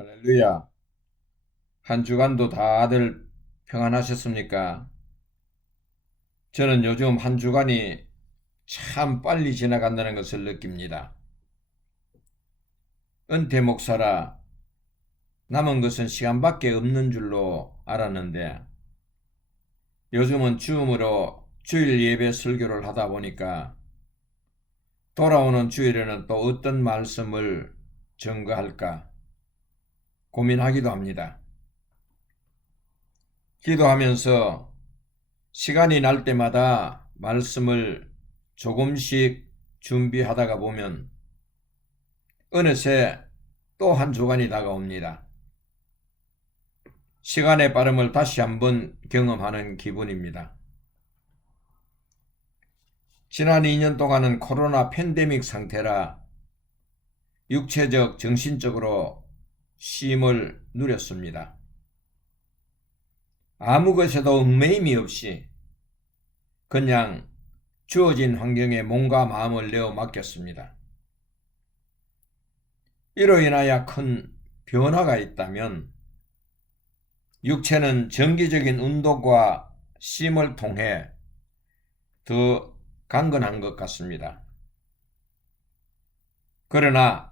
할렐루야. 한 주간도 다들 평안하셨습니까? 저는 요즘 한 주간이 참 빨리 지나간다는 것을 느낍니다. 은퇴 목사라 남은 것은 시간밖에 없는 줄로 알았는데 요즘은 줌으로 주일 예배 설교를 하다 보니까 돌아오는 주일에는 또 어떤 말씀을 전가할까 고민하기도 합니다. 기도하면서 시간이 날 때마다 말씀을 조금씩 준비하다가 보면 어느새 또 한 주간이 다가옵니다. 시간의 빠름을 다시 한번 경험하는 기분입니다. 지난 2년 동안은 코로나 팬데믹 상태라 육체적, 정신적으로 쉼을 누렸습니다. 아무 것에도 얽매임이 없이 그냥 주어진 환경에 몸과 마음을 내어 맡겼습니다. 이로 인하여 큰 변화가 있다면 육체는 정기적인 운동과 쉼을 통해 더 강건한 것 같습니다. 그러나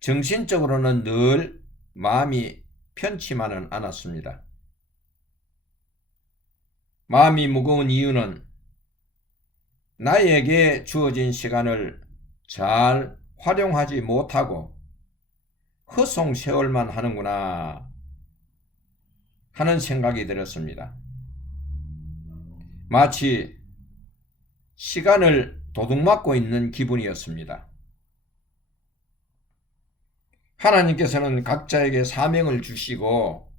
정신적으로는 늘 마음이 편치만은 않았습니다. 마음이 무거운 이유는 나에게 주어진 시간을 잘 활용하지 못하고 허송 세월만 하는구나 하는 생각이 들었습니다. 마치 시간을 도둑맞고 있는 기분이었습니다. 하나님께서는 각자에게 사명을 주시고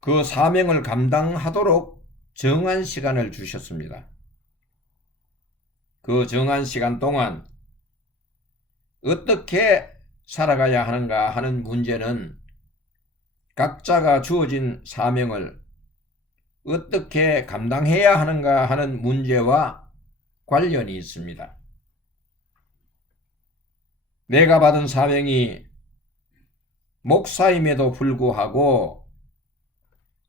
그 사명을 감당하도록 정한 시간을 주셨습니다. 그 정한 시간 동안 어떻게 살아가야 하는가 하는 문제는 각자가 주어진 사명을 어떻게 감당해야 하는가 하는 문제와 관련이 있습니다. 내가 받은 사명이 목사임에도 불구하고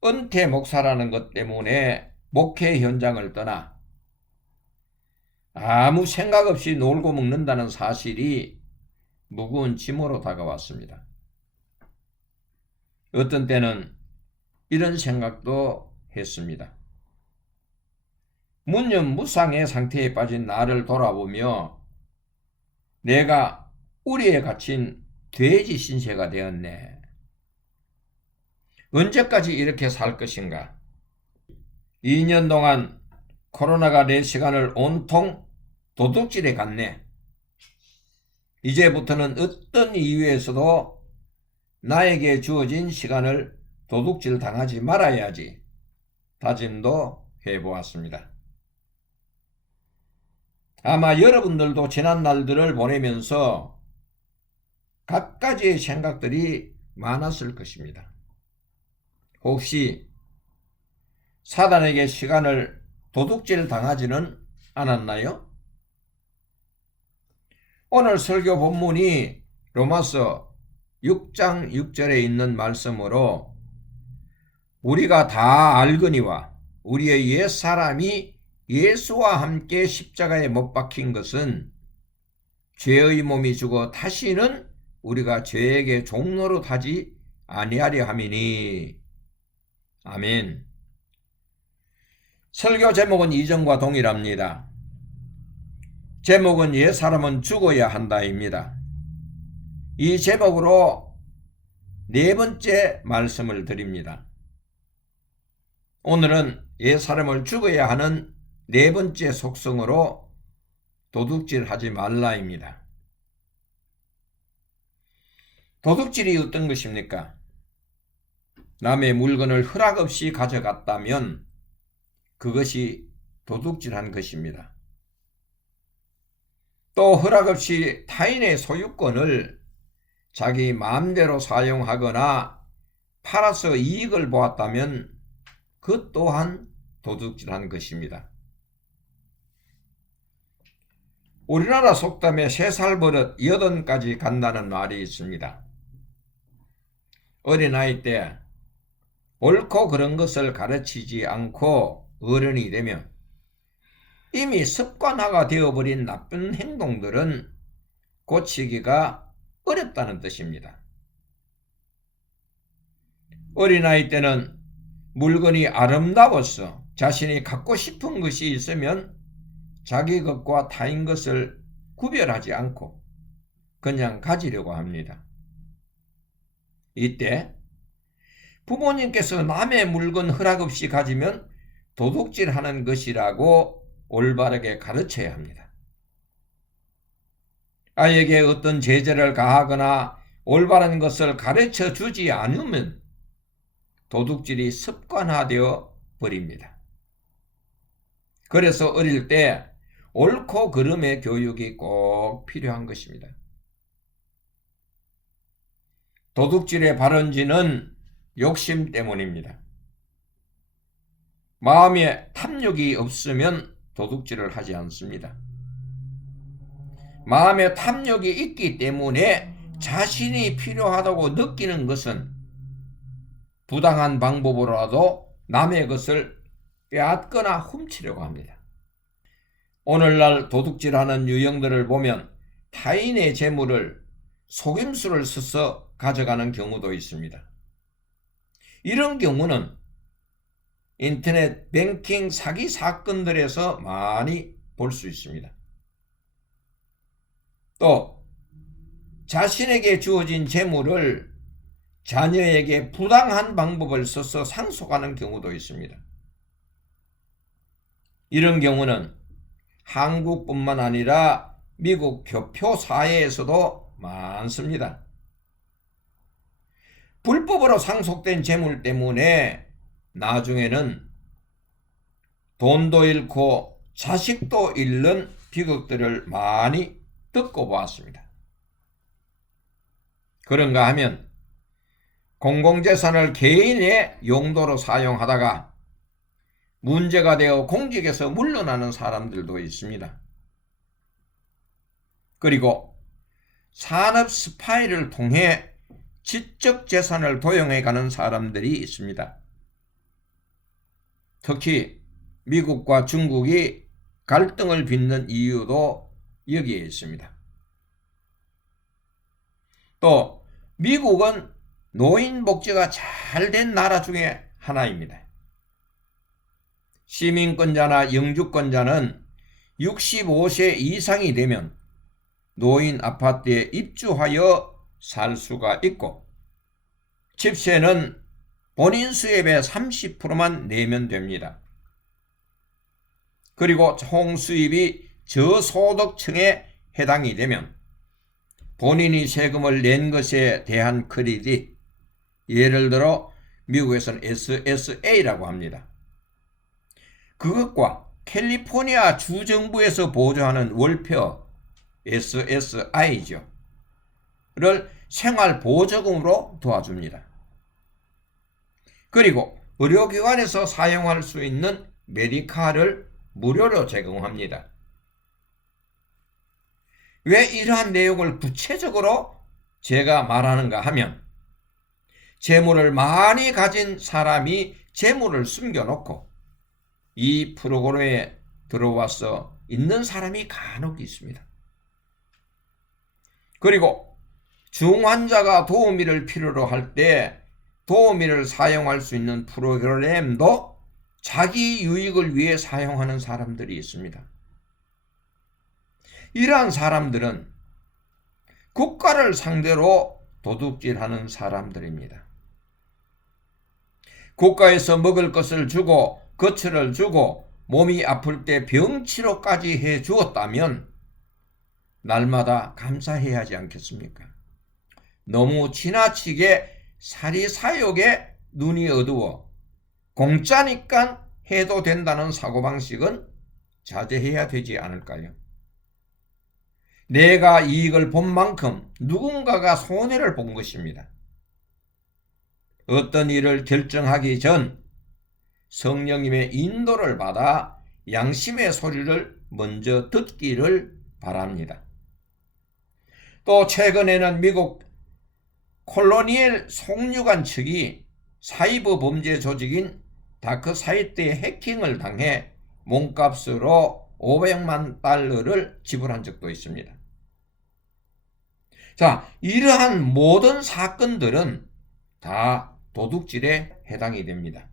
은퇴 목사라는 것 때문에 목회 현장을 떠나 아무 생각 없이 놀고 먹는다는 사실이 무거운 짐으로 다가왔습니다. 어떤 때는 이런 생각도 했습니다. 문념무상의 상태에 빠진 나를 돌아보며 내가 우리에 갇힌 돼지 신세가 되었네. 언제까지 이렇게 살 것인가? 2년 동안 코로나가 내 시간을 온통 도둑질해 갔네. 이제부터는 어떤 이유에서도 나에게 주어진 시간을 도둑질 당하지 말아야지 다짐도 해보았습니다. 아마 여러분들도 지난 날들을 보내면서 갖가지의 생각들이 많았을 것입니다. 혹시 사단에게 시간을 도둑질 당하지는 않았나요? 오늘 설교 본문이 로마서 6장 6절에 있는 말씀으로 우리가 다 알거니와 우리의 옛 사람이 예수와 함께 십자가에 못 박힌 것은 죄의 몸이 죽어 다시는 우리가 죄에게 종로로 타지 아니하려 함이니 아멘. 설교 제목은 이전과 동일합니다. 제목은 옛 사람은 죽어야 한다입니다. 이 제목으로 네 번째 말씀을 드립니다. 오늘은 옛 사람을 죽어야 하는 네 번째 속성으로 도둑질 하지 말라입니다. 도둑질이 어떤 것입니까? 남의 물건을 허락 없이 가져갔다면 그것이 도둑질한 것입니다. 또 허락 없이 타인의 소유권을 자기 마음대로 사용하거나 팔아서 이익을 보았다면 그 또한 도둑질한 것입니다. 우리나라 속담에 세 살 버릇 여든까지 간다는 말이 있습니다. 어린아이 때 옳고 그런 것을 가르치지 않고 어른이 되면 이미 습관화가 되어버린 나쁜 행동들은 고치기가 어렵다는 뜻입니다. 어린아이 때는 물건이 아름다워서 자신이 갖고 싶은 것이 있으면 자기 것과 타인 것을 구별하지 않고 그냥 가지려고 합니다. 이때 부모님께서 남의 물건 허락 없이 가지면 도둑질하는 것이라고 올바르게 가르쳐야 합니다. 아이에게 어떤 제재를 가하거나 올바른 것을 가르쳐 주지 않으면 도둑질이 습관화되어 버립니다. 그래서 어릴 때 옳고 그름의 교육이 꼭 필요한 것입니다. 도둑질의 발원지는 욕심 때문입니다. 마음에 탐욕이 없으면 도둑질을 하지 않습니다. 마음에 탐욕이 있기 때문에 자신이 필요하다고 느끼는 것은 부당한 방법으로라도 남의 것을 빼앗거나 훔치려고 합니다. 오늘날 도둑질하는 유형들을 보면 타인의 재물을 속임수를 써서 가져가는 경우도 있습니다. 이런 경우는 인터넷 뱅킹 사기 사건들에서 많이 볼 수 있습니다. 또 자신에게 주어진 재물을 자녀에게 부당한 방법을 써서 상속하는 경우도 있습니다. 이런 경우는 한국뿐만 아니라 미국 교표 사회에서도 많습니다. 불법으로 상속된 재물 때문에 나중에는 돈도 잃고 자식도 잃는 비극들을 많이 듣고 보았습니다. 그런가 하면 공공재산을 개인의 용도로 사용하다가 문제가 되어 공직에서 물러나는 사람들도 있습니다. 그리고 산업 스파이를 통해 지적 재산을 도용해 가는 사람들이 있습니다. 특히 미국과 중국이 갈등을 빚는 이유도 여기에 있습니다. 또 미국은 노인 복지가 잘 된 나라 중에 하나입니다. 시민권자나 영주권자는 65세 이상이 되면 노인 아파트에 입주하여 살 수가 있고 집세는 본인 수입의 30%만 내면 됩니다. 그리고 총 수입이 저소득층에 해당이 되면 본인이 세금을 낸 것에 대한 크레딧, 예를 들어 미국에서는 SSA라고 합니다. 그것과 캘리포니아 주정부에서 보조하는 월표 SSI죠. 를 생활 보조금으로 도와줍니다. 그리고 의료기관에서 사용할 수 있는 메디카를 무료로 제공합니다. 왜 이러한 내용을 구체적으로 제가 말하는가 하면 재물을 많이 가진 사람이 재물을 숨겨놓고 이 프로그램에 들어와서 있는 사람이 간혹 있습니다. 그리고 중환자가 도우미를 필요로 할 때 도우미를 사용할 수 있는 프로그램도 자기 유익을 위해 사용하는 사람들이 있습니다. 이러한 사람들은 국가를 상대로 도둑질하는 사람들입니다. 국가에서 먹을 것을 주고 거처를 주고 몸이 아플 때 병치료까지 해 주었다면 날마다 감사해야 하지 않겠습니까? 너무 지나치게 사리 사욕에 눈이 어두워 공짜니까 해도 된다는 사고방식은 자제해야 되지 않을까요? 내가 이익을 본 만큼 누군가가 손해를 본 것입니다. 어떤 일을 결정하기 전 성령님의 인도를 받아 양심의 소리를 먼저 듣기를 바랍니다. 또 최근에는 미국 콜로니엘 송유관 측이 사이버 범죄 조직인 다크 사이트에 해킹을 당해 몸값으로 500만 달러를 지불한 적도 있습니다. 자, 이러한 모든 사건들은 다 도둑질에 해당이 됩니다.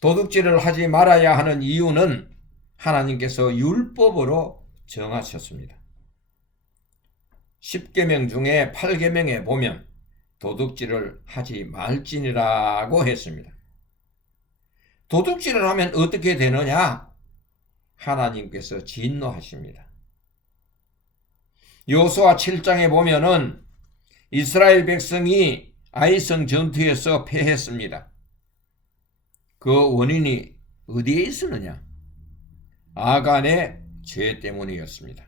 도둑질을 하지 말아야 하는 이유는 하나님께서 율법으로 정하셨습니다. 10계명 중에 8계명에 보면 도둑질을 하지 말지니라고 했습니다. 도둑질을 하면 어떻게 되느냐? 하나님께서 진노하십니다. 요수아 7장에 보면은 이스라엘 백성이 아이성 전투에서 패했습니다. 그 원인이 어디에 있었느냐? 아간의 죄 때문이었습니다.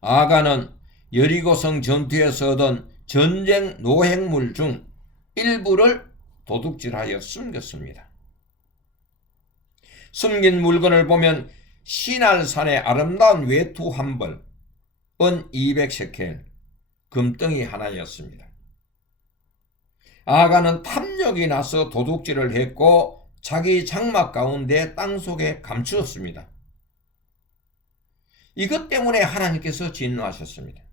아간은 여리고성 전투에서 얻은 전쟁 노획물 중 일부를 도둑질하여 숨겼습니다. 숨긴 물건을 보면 신할산의 아름다운 외투 한 벌, 은 200세켈, 금덩이 하나였습니다. 아가는 탐욕이 나서 도둑질을 했고 자기 장막 가운데 땅 속에 감추었습니다. 이것 때문에 하나님께서 진노하셨습니다.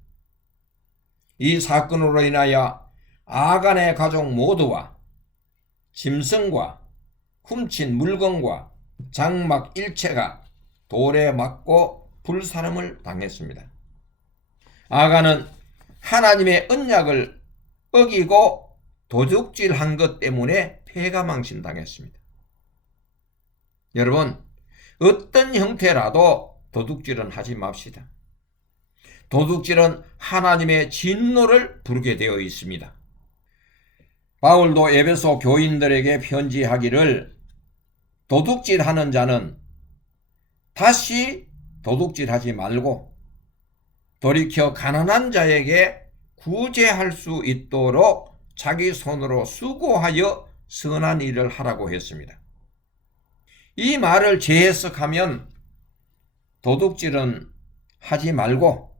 이 사건으로 인하여 아간의 가족 모두와 짐승과 훔친 물건과 장막 일체가 돌에 맞고 불사름을 당했습니다. 아가는 하나님의 언약을 어기고 도둑질한 것 때문에 폐가 망신당했습니다. 여러분, 어떤 형태라도 도둑질은 하지 맙시다. 도둑질은 하나님의 진노를 부르게 되어 있습니다. 바울도 에베소 교인들에게 편지하기를 도둑질하는 자는 다시 도둑질하지 말고 돌이켜 가난한 자에게 구제할 수 있도록 자기 손으로 수고하여 선한 일을 하라고 했습니다. 이 말을 재해석하면 도둑질은 하지 말고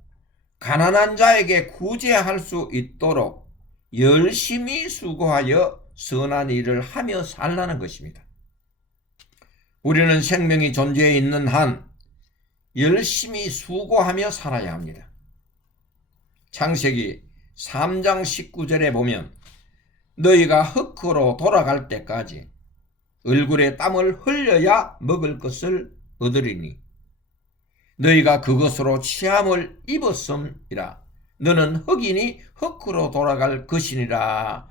가난한 자에게 구제할 수 있도록 열심히 수고하여 선한 일을 하며 살라는 것입니다. 우리는 생명이 존재해 있는 한 열심히 수고하며 살아야 합니다. 창세기 3장 19절에 보면 너희가 흙으로 돌아갈 때까지 얼굴에 땀을 흘려야 먹을 것을 얻으리니 너희가 그것으로 취함을 입었음이라 너는 흙이니 흙으로 돌아갈 것이니라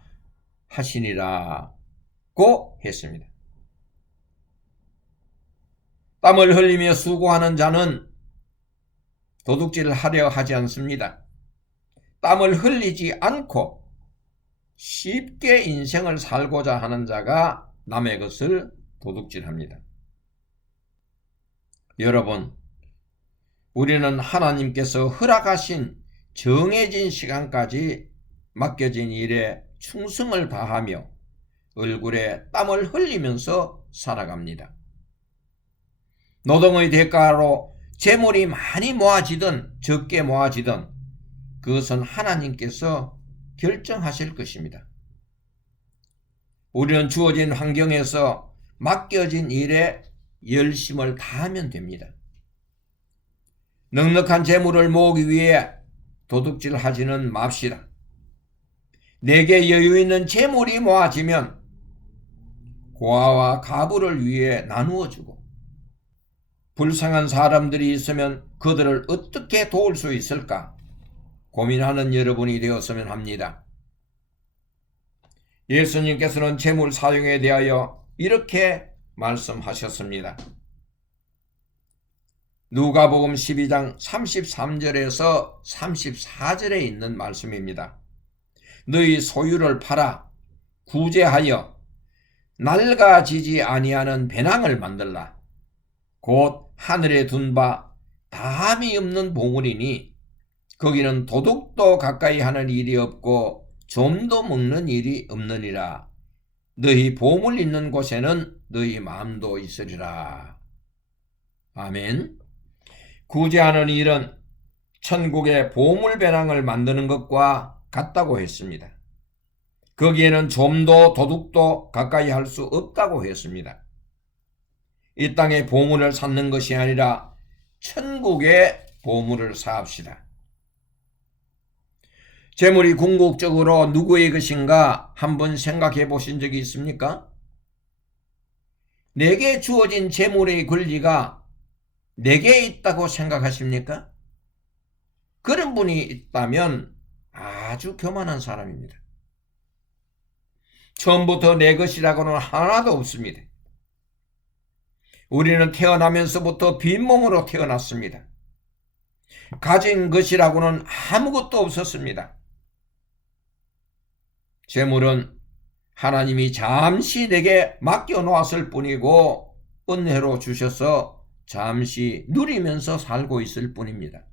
하시니라 고 했습니다. 땀을 흘리며 수고하는 자는 도둑질을 하려 하지 않습니다. 땀을 흘리지 않고 쉽게 인생을 살고자 하는 자가 남의 것을 도둑질합니다. 여러분, 우리는 하나님께서 허락하신 정해진 시간까지 맡겨진 일에 충성을 다하며 얼굴에 땀을 흘리면서 살아갑니다. 노동의 대가로 재물이 많이 모아지든 적게 모아지든 그것은 하나님께서 결정하실 것입니다. 우리는 주어진 환경에서 맡겨진 일에 열심을 다하면 됩니다. 넉넉한 재물을 모으기 위해 도둑질 하지는 맙시다. 내게 여유 있는 재물이 모아지면 고아와 가부를 위해 나누어 주고 불쌍한 사람들이 있으면 그들을 어떻게 도울 수 있을까? 고민하는 여러분이 되었으면 합니다. 예수님께서는 재물 사용에 대하여 이렇게 말씀하셨습니다. 누가복음 12장 33절에서 34절에 있는 말씀입니다. 너희 소유를 팔아 구제하여 낡아지지 아니하는 배낭을 만들라. 곧 하늘에 둔 바 다함이 없는 보물이니 거기는 도둑도 가까이 하는 일이 없고 좀도 먹는 일이 없느니라. 너희 보물 있는 곳에는 너희 마음도 있으리라. 아멘. 구제하는 일은 천국의 보물 배낭을 만드는 것과 같다고 했습니다. 거기에는 좀도 도둑도 가까이 할 수 없다고 했습니다. 이 땅의 보물을 찾는 것이 아니라 천국의 보물을 사합시다. 재물이 궁극적으로 누구의 것인가 한번 생각해 보신 적이 있습니까? 내게 주어진 재물의 권리가 내게 있다고 생각하십니까? 그런 분이 있다면 아주 교만한 사람입니다. 처음부터 내 것이라고는 하나도 없습니다. 우리는 태어나면서부터 빈몸으로 태어났습니다. 가진 것이라고는 아무것도 없었습니다. 재물은 하나님이 잠시 내게 맡겨 놓았을 뿐이고 은혜로 주셔서 잠시 누리면서 살고 있을 뿐입니다.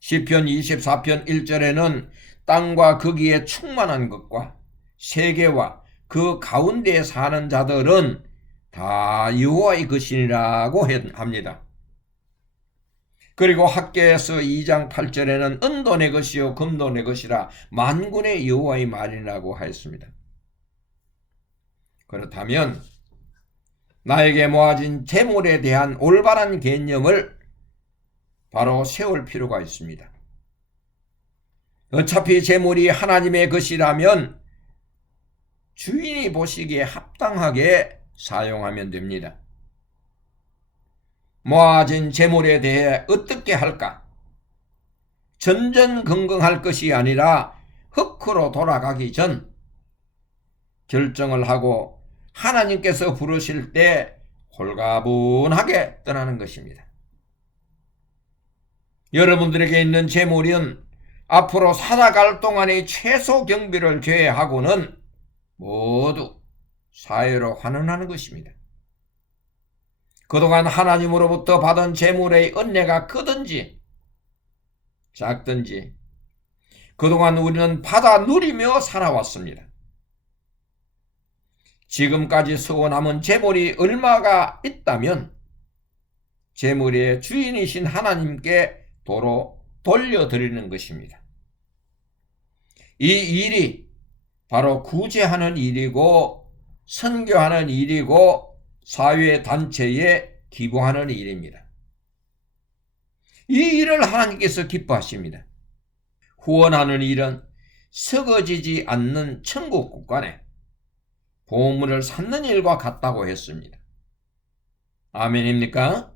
시편 24편 1절에는 땅과 거기에 충만한 것과 세계와 그 가운데에 사는 자들은 다 여호와의 것이라고 합니다. 그리고 학계에서 2장 8절에는 은도 내 것이요 금도 내 것이라 만군의 여호와의 말이라고 하였습니다. 그렇다면 나에게 모아진 재물에 대한 올바른 개념을 바로 세울 필요가 있습니다. 어차피 재물이 하나님의 것이라면 주인이 보시기에 합당하게 사용하면 됩니다. 모아진 재물에 대해 어떻게 할까? 전전긍긍할 것이 아니라 흙으로 돌아가기 전 결정을 하고 하나님께서 부르실 때 홀가분하게 떠나는 것입니다. 여러분들에게 있는 재물은 앞으로 살아갈 동안의 최소 경비를 제외하고는 모두 사회로 환원하는 것입니다. 그동안 하나님으로부터 받은 재물의 은혜가 크든지 작든지 그동안 우리는 받아 누리며 살아왔습니다. 지금까지 쓰고 남은 재물이 얼마가 있다면 재물의 주인이신 하나님께 도로 돌려드리는 것입니다. 이 일이 바로 구제하는 일이고 선교하는 일이고 사회 단체에 기부하는 일입니다. 이 일을 하나님께서 기뻐하십니다. 후원하는 일은 썩어지지 않는 천국 국간에 보물을 쌓는 일과 같다고 했습니다. 아멘입니까?